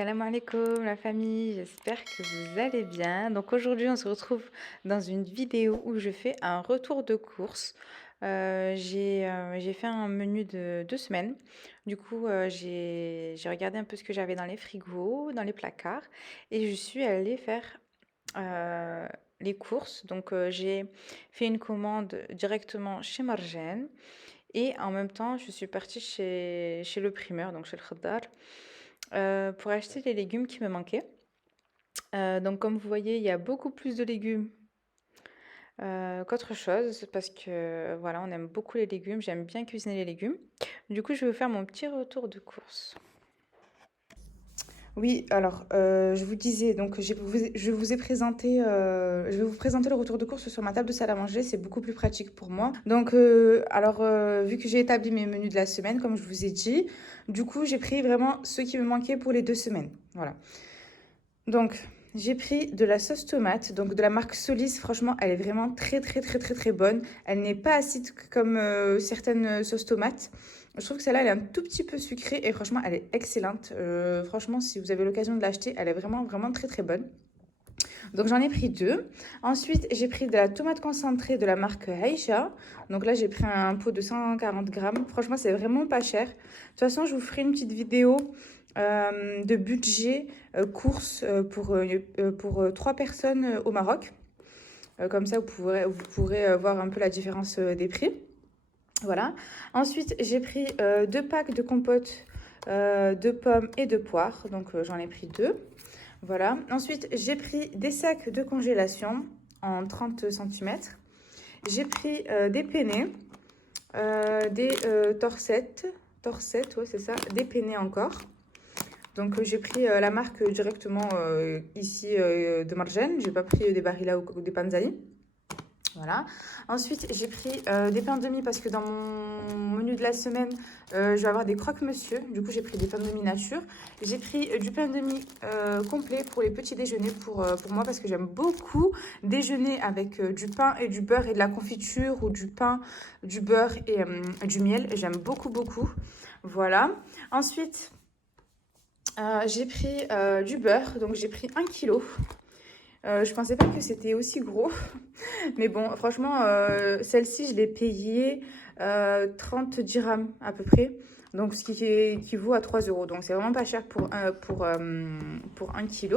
Salam alaikum la famille, j'espère que vous allez bien. Donc aujourd'hui on se retrouve dans une vidéo où je fais un retour de course. J'ai fait un menu de 2 semaines. Du coup j'ai regardé un peu ce que j'avais dans les frigos, dans les placards et je suis allée faire euh, les courses. Donc j'ai fait une commande directement chez Marjane et en même temps je suis partie chez le primeur, donc chez le Khaddar pour acheter les légumes qui me manquaient. Donc comme vous voyez, il y a beaucoup plus de légumes qu'autre chose parce que voilà, on aime beaucoup les légumes, j'aime bien cuisiner les légumes. Du coup, je vais vous faire mon petit retour de course. Oui, alors je vous disais, donc je vous ai présenté, je vais vous présenter le retour de course sur ma table de salle à manger, c'est beaucoup plus pratique pour moi. Donc, vu que j'ai établi mes menus de la semaine, comme je vous ai dit, du coup j'ai pris vraiment ceux qui me manquaient pour les 2 semaines. Voilà. Donc, j'ai pris de la sauce tomate, donc de la marque Solis. Franchement, elle est vraiment très, très, très, très, très bonne. Elle n'est pas acide comme certaines sauces tomates. Je trouve que celle-là, elle est un tout petit peu sucrée et franchement, elle est excellente. Franchement, si vous avez l'occasion de l'acheter, elle est vraiment, vraiment très, très bonne. Donc, j'en ai pris deux. Ensuite, j'ai pris de la tomate concentrée de la marque Aisha. Donc là, j'ai pris un pot de 140 grammes. Franchement, c'est vraiment pas cher. De toute façon, je vous ferai une petite vidéo de budget course pour 3 personnes au Maroc. Comme ça, vous pourrez voir un peu la différence des prix. Voilà. Ensuite, j'ai pris 2 packs de compote de pommes et de poires. Donc, j'en ai pris deux. Voilà. Ensuite, j'ai pris des sacs de congélation en 30 centimètres. J'ai pris des penne, des torsettes, ouais, c'est ça, des penne encore. Donc j'ai pris la marque directement ici de Marjane. J'ai pas pris des Barilla ou des Panzani. Voilà. Ensuite, j'ai pris des pains de mie parce que dans mon menu de la semaine, je vais avoir des croque-monsieur. Du coup, j'ai pris des pains de mie nature. J'ai pris du pain de mie complet pour les petits déjeuners pour moi parce que j'aime beaucoup déjeuner avec du pain et du beurre et de la confiture ou du pain, du beurre et du miel. J'aime beaucoup, beaucoup. Voilà. Ensuite, j'ai pris du beurre. Donc, j'ai pris 1 kg. Je pensais pas que c'était aussi gros. Mais bon, franchement, celle-ci, je l'ai payée 30 dirhams à peu près. Donc, ce qui équivaut à 3 euros. Donc, c'est vraiment pas cher pour 1 kg.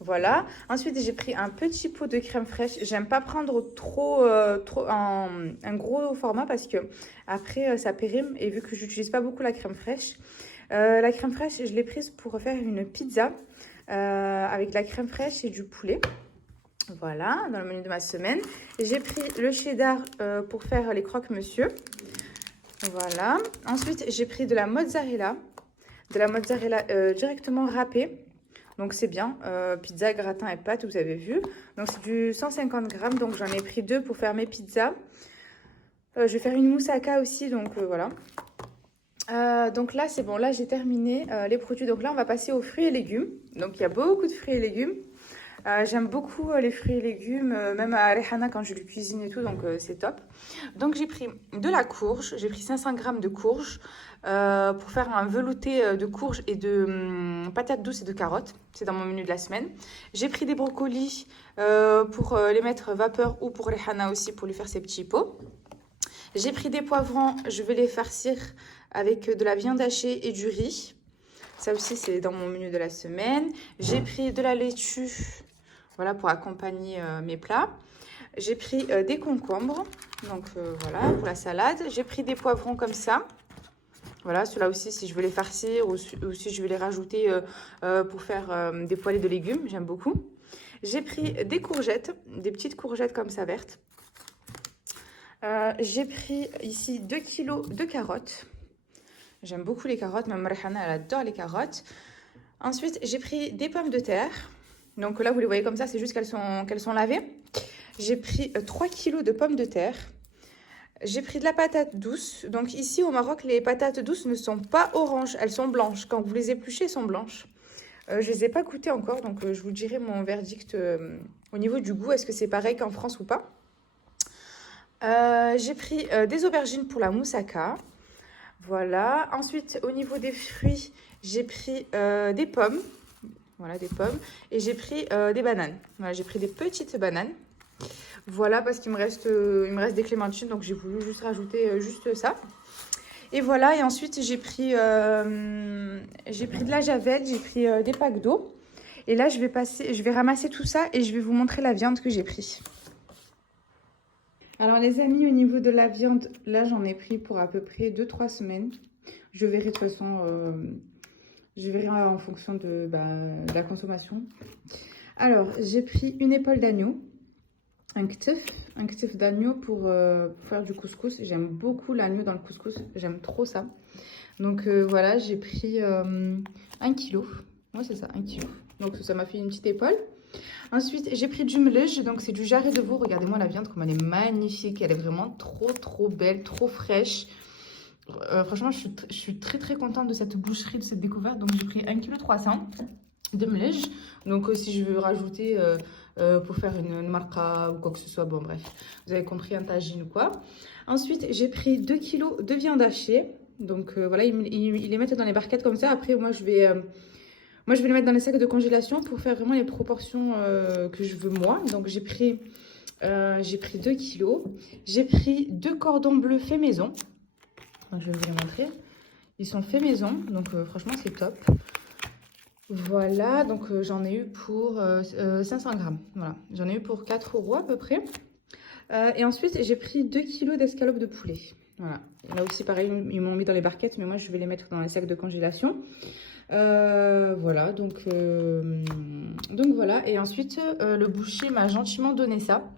Voilà. Ensuite, j'ai pris un petit pot de crème fraîche. J'aime pas prendre trop un gros format parce que après, ça périme. Et vu que j'utilise pas beaucoup la crème fraîche, je l'ai prise pour faire une pizza avec de la crème fraîche et du poulet. Voilà, dans le menu de ma semaine. J'ai pris le cheddar pour faire les croque-monsieur. Voilà. Ensuite, j'ai pris de la mozzarella. Directement râpée. Donc, c'est bien. Pizza, gratin et pâtes, vous avez vu. Donc, c'est du 150 grammes. Donc, j'en ai pris deux pour faire mes pizzas. Je vais faire une moussaka aussi. Donc, voilà. Donc là, c'est bon. Là, j'ai terminé les produits. Donc là, on va passer aux fruits et légumes. Donc, il y a beaucoup de fruits et légumes. J'aime beaucoup les fruits et légumes, même à Rehana quand je le cuisine et tout, donc c'est top. Donc j'ai pris de la courge, j'ai pris 500 grammes de courge pour faire un velouté de courge et de patates douces et de carottes. C'est dans mon menu de la semaine. J'ai pris des brocolis pour les mettre vapeur ou pour Rehana aussi pour lui faire ses petits pots. J'ai pris des poivrons, je vais les farcir avec de la viande hachée et du riz. Ça aussi, c'est dans mon menu de la semaine. J'ai pris de la laitue. Voilà, pour accompagner mes plats. J'ai pris des concombres, donc voilà, pour la salade. J'ai pris des poivrons comme ça. Voilà, ceux-là aussi, si je veux les farcir ou si je veux les rajouter pour faire des poêlées de légumes, j'aime beaucoup. J'ai pris des courgettes, des petites courgettes comme ça vertes. J'ai pris ici 2 kilos de carottes. J'aime beaucoup les carottes, même Rehana, elle adore les carottes. Ensuite, j'ai pris des pommes de terre. Donc là, vous les voyez comme ça, c'est juste qu'elles sont lavées. J'ai pris 3 kilos de pommes de terre. J'ai pris de la patate douce. Donc ici, au Maroc, les patates douces ne sont pas oranges, elles sont blanches. Quand vous les épluchez, elles sont blanches. Je ne les ai pas goûtées encore, donc je vous dirai mon verdict au niveau du goût. Est-ce que c'est pareil qu'en France ou pas? J'ai pris des aubergines pour la moussaka. Voilà. Ensuite, au niveau des fruits, J'ai pris des pommes. Voilà, des pommes. Et j'ai pris des bananes. Voilà, j'ai pris des petites bananes. Voilà, parce il me reste des clémentines, donc j'ai voulu juste rajouter juste ça. Et voilà, et ensuite j'ai pris de la javel, j'ai pris des packs d'eau. Et là, je vais ramasser tout ça et je vais vous montrer la viande que j'ai pris. Alors les amis, au niveau de la viande, là j'en ai pris pour à peu près 2-3 semaines. Je verrai de toute façon, je verrai en fonction de la consommation. Alors j'ai pris une épaule d'agneau, un ktef d'agneau pour faire du couscous. J'aime beaucoup l'agneau dans le couscous, j'aime trop ça. Donc voilà, j'ai pris 1 kilo. Ouais, c'est ça, 1 kilo. Donc ça m'a fait une petite épaule. Ensuite, j'ai pris du mlej, donc c'est du jarret de veau. Regardez-moi la viande, comme elle est magnifique. Elle est vraiment trop belle, trop fraîche. Franchement, je suis très contente de cette boucherie, de cette découverte. Donc j'ai pris 1,3 kg de mlej. Donc si je veux rajouter pour faire une marca ou quoi que ce soit, bon bref, vous avez compris, un tagine ou quoi. Ensuite, j'ai pris 2 kg de viande hachée. Donc voilà, ils les mettent dans les barquettes comme ça. Après, moi je vais les mettre dans les sacs de congélation pour faire vraiment les proportions que je veux moi. Donc j'ai pris 2 kilos. J'ai pris 2 cordons bleus faits maison. Je vais vous les montrer. Ils sont faits maison, donc franchement c'est top. Voilà, donc j'en ai eu pour 500 grammes. Voilà, j'en ai eu pour 4 € à peu près. Et ensuite j'ai pris 2 kilos d'escalopes de poulet. Voilà, là aussi pareil, ils m'ont mis dans les barquettes, mais moi je vais les mettre dans les sacs de congélation. Voilà, donc voilà. Et ensuite, le boucher m'a gentiment donné ça.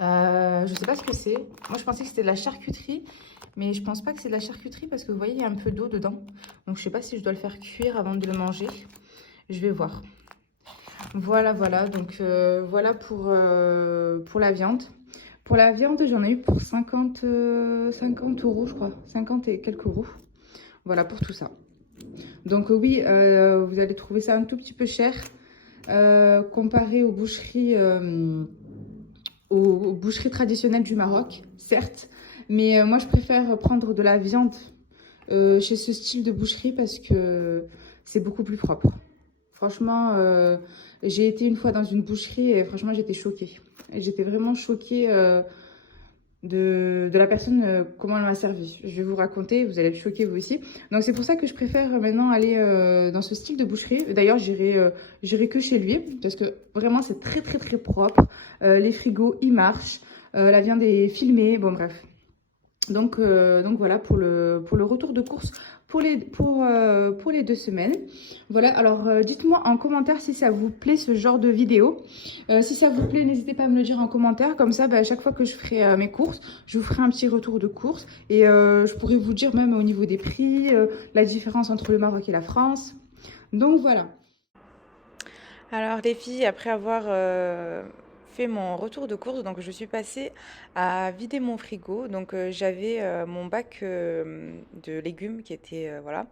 Je sais pas ce que c'est. Moi, je pensais que c'était de la charcuterie, mais je pense pas que c'est de la charcuterie parce que vous voyez, il y a un peu d'eau dedans. Donc, je sais pas si je dois le faire cuire avant de le manger. Je vais voir. Voilà. Donc, voilà pour la viande. Pour la viande, j'en ai eu pour 50 €, je crois. 50 et quelques euros. Voilà pour tout ça. Donc oui, vous allez trouver ça un tout petit peu cher comparé aux boucheries traditionnelles du Maroc, certes. Mais moi, je préfère prendre de la viande chez ce style de boucherie parce que c'est beaucoup plus propre. Franchement, j'ai été une fois dans une boucherie et franchement, j'étais choquée. J'étais vraiment choquée de la personne, comment elle m'a servi. Je vais vous raconter, vous allez être choqués vous aussi. Donc c'est pour ça que je préfère maintenant aller dans ce style de boucherie. D'ailleurs, j'irai que chez lui parce que vraiment c'est très propre. Les frigos, ils marchent. La viande est filmée. Bon bref. Donc voilà pour le retour de course pour les 2 semaines. Voilà, alors dites-moi en commentaire si ça vous plaît ce genre de vidéo. Si ça vous plaît, n'hésitez pas à me le dire en commentaire. Comme ça, à chaque fois que je ferai mes courses, je vous ferai un petit retour de course. Et je pourrai vous dire même au niveau des prix, la différence entre le Maroc et la France. Donc voilà. Alors les filles, après avoir fait mon retour de course, donc je suis passée à vider mon frigo. Donc j'avais mon bac de légumes qui était voilà.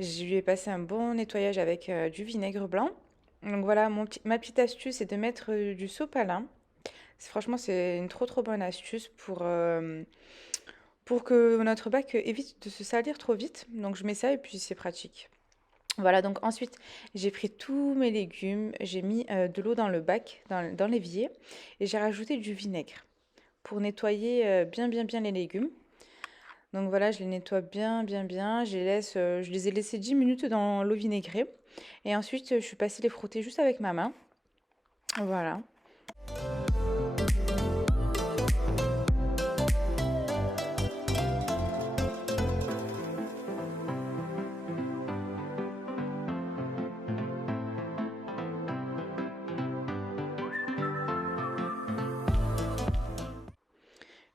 Je lui ai passé un bon nettoyage avec du vinaigre blanc. Donc voilà, ma petite astuce c'est de mettre du sopalin. Franchement, c'est une trop bonne astuce pour que notre bac évite de se salir trop vite. Donc je mets ça et puis c'est pratique. Voilà, donc ensuite, j'ai pris tous mes légumes, j'ai mis de l'eau dans le bac, dans l'évier, et j'ai rajouté du vinaigre pour nettoyer bien les légumes. Donc voilà, je les nettoie bien. Je les ai laissés 10 minutes dans l'eau vinaigrée. Et ensuite, je suis passée les frotter juste avec ma main. Voilà.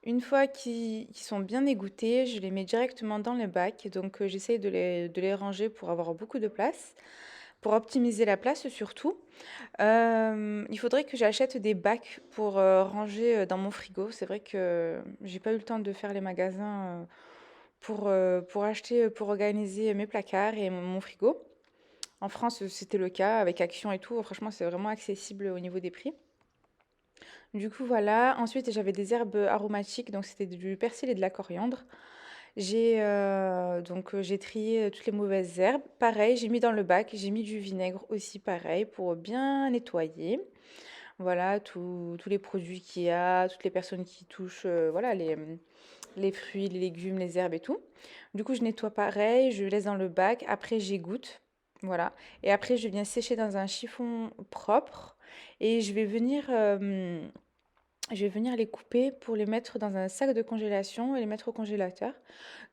Une fois qu'ils sont bien égouttés, je les mets directement dans le bac. Donc, j'essaye de les ranger pour avoir beaucoup de place, pour optimiser la place surtout. Il faudrait que j'achète des bacs pour ranger dans mon frigo. C'est vrai que j'ai pas eu le temps de faire les magasins pour acheter, pour organiser mes placards et mon frigo. En France, c'était le cas avec Action et tout. Franchement, c'est vraiment accessible au niveau des prix. Du coup, voilà. Ensuite, j'avais des herbes aromatiques, donc c'était du persil et de la coriandre. J'ai trié toutes les mauvaises herbes. Pareil, j'ai mis dans le bac, j'ai mis du vinaigre aussi pareil pour bien nettoyer. Voilà, tous les produits qu'il y a, toutes les personnes qui touchent, voilà, les fruits, les légumes, les herbes et tout. Du coup, je nettoie pareil, je laisse dans le bac. Après, j'égoutte. Voilà. Et après, je viens sécher dans un chiffon propre. Et je vais venir les couper pour les mettre dans un sac de congélation et les mettre au congélateur.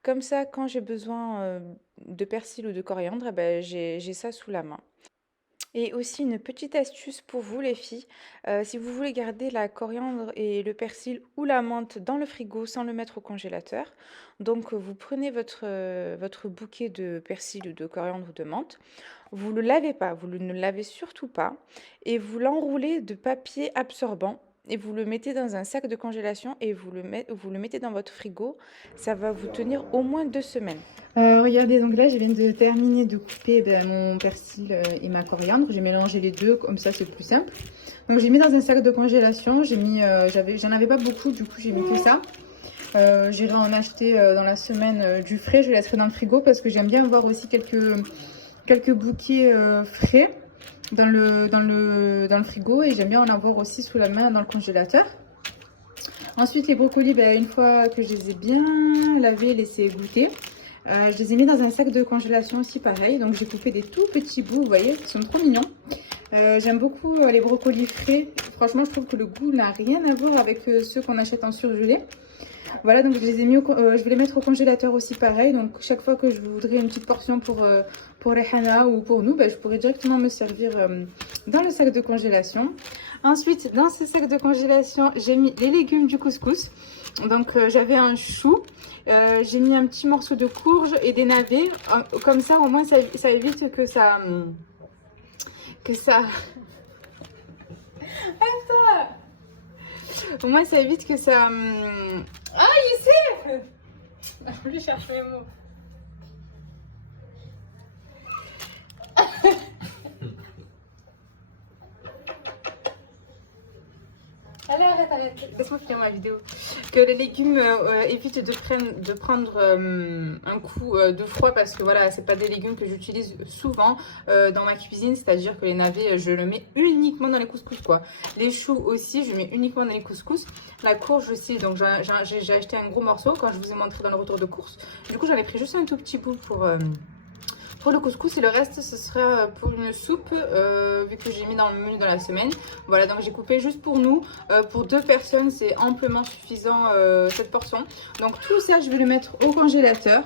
Comme ça, quand j'ai besoin de persil ou de coriandre, eh ben, j'ai ça sous la main. Et aussi une petite astuce pour vous les filles, si vous voulez garder la coriandre et le persil ou la menthe dans le frigo sans le mettre au congélateur, donc vous prenez votre bouquet de persil ou de coriandre ou de menthe, vous le lavez pas, ne le lavez surtout pas et vous l'enroulez de papier absorbant et vous le mettez dans un sac de congélation et vous le mettez dans votre frigo. Ça va vous tenir au moins 2 semaines. Regardez, donc là, je viens de terminer de couper mon persil et ma coriandre. J'ai mélangé les deux, comme ça, c'est plus simple. Donc, j'ai mis dans un sac de congélation. J'en avais pas beaucoup, du coup, j'ai mis que ça. J'irai en acheter dans la semaine du frais. Je le laisserai dans le frigo parce que j'aime bien avoir aussi quelques bouquets frais dans le frigo. Et j'aime bien en avoir aussi sous la main dans le congélateur. Ensuite, les brocolis, une fois que je les ai bien lavés, laissés égoutter, je les ai mis dans un sac de congélation aussi pareil. Donc j'ai coupé des tout petits bouts, vous voyez, ils sont trop mignons. J'aime beaucoup les brocolis frais. Franchement, je trouve que le goût n'a rien à voir avec ceux qu'on achète en surgelé. Voilà, donc je les ai mis je vais les mettre au congélateur aussi pareil. Donc chaque fois que je voudrais une petite portion pour les Hana ou pour nous, je pourrais directement me servir dans le sac de congélation. Ensuite, dans ce sac de congélation, j'ai mis les légumes du couscous. Donc j'avais un chou, j'ai mis un petit morceau de courge et des navets. Comme ça, au moins, ça évite que ça... Attends. Au moins, ça évite que ça... Ah, il sait. Je cherche mes mots. Allez, arrête. Laisse-moi finir ma vidéo. Que les légumes évitent de prendre un coup de froid parce que voilà, c'est pas des légumes que j'utilise souvent dans ma cuisine. C'est-à-dire que les navets, je le mets uniquement dans les couscous quoi. Les choux aussi, je mets uniquement dans les couscous. La courge aussi, donc j'ai acheté un gros morceau quand je vous ai montré dans le retour de course. Du coup, j'en ai pris juste un tout petit bout pour le couscous et le reste ce sera pour une soupe vu que j'ai mis dans le menu de la semaine. Voilà, donc j'ai coupé juste pour nous, pour 2 personnes c'est amplement suffisant cette portion. Donc tout ça je vais le mettre au congélateur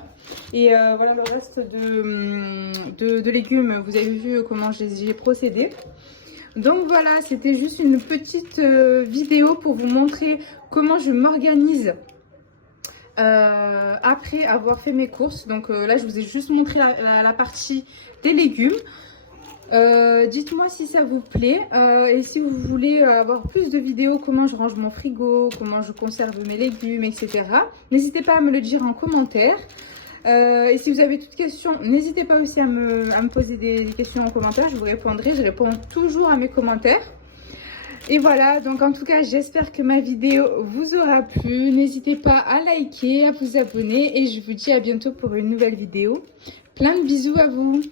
et voilà le reste de légumes, vous avez vu comment j'ai procédé. Donc voilà, c'était juste une petite vidéo pour vous montrer comment je m'organise après avoir fait mes courses. Donc là je vous ai juste montré la partie des légumes. Dites-moi si ça vous plaît et si vous voulez avoir plus de vidéos comment je range mon frigo, comment je conserve mes légumes, etc. N'hésitez pas à me le dire en commentaire. Et si vous avez toute question, n'hésitez pas aussi à me poser des questions en commentaire, je vous répondrai, je réponds toujours à mes commentaires. Et voilà, donc en tout cas, j'espère que ma vidéo vous aura plu. N'hésitez pas à liker, à vous abonner et je vous dis à bientôt pour une nouvelle vidéo. Plein de bisous à vous!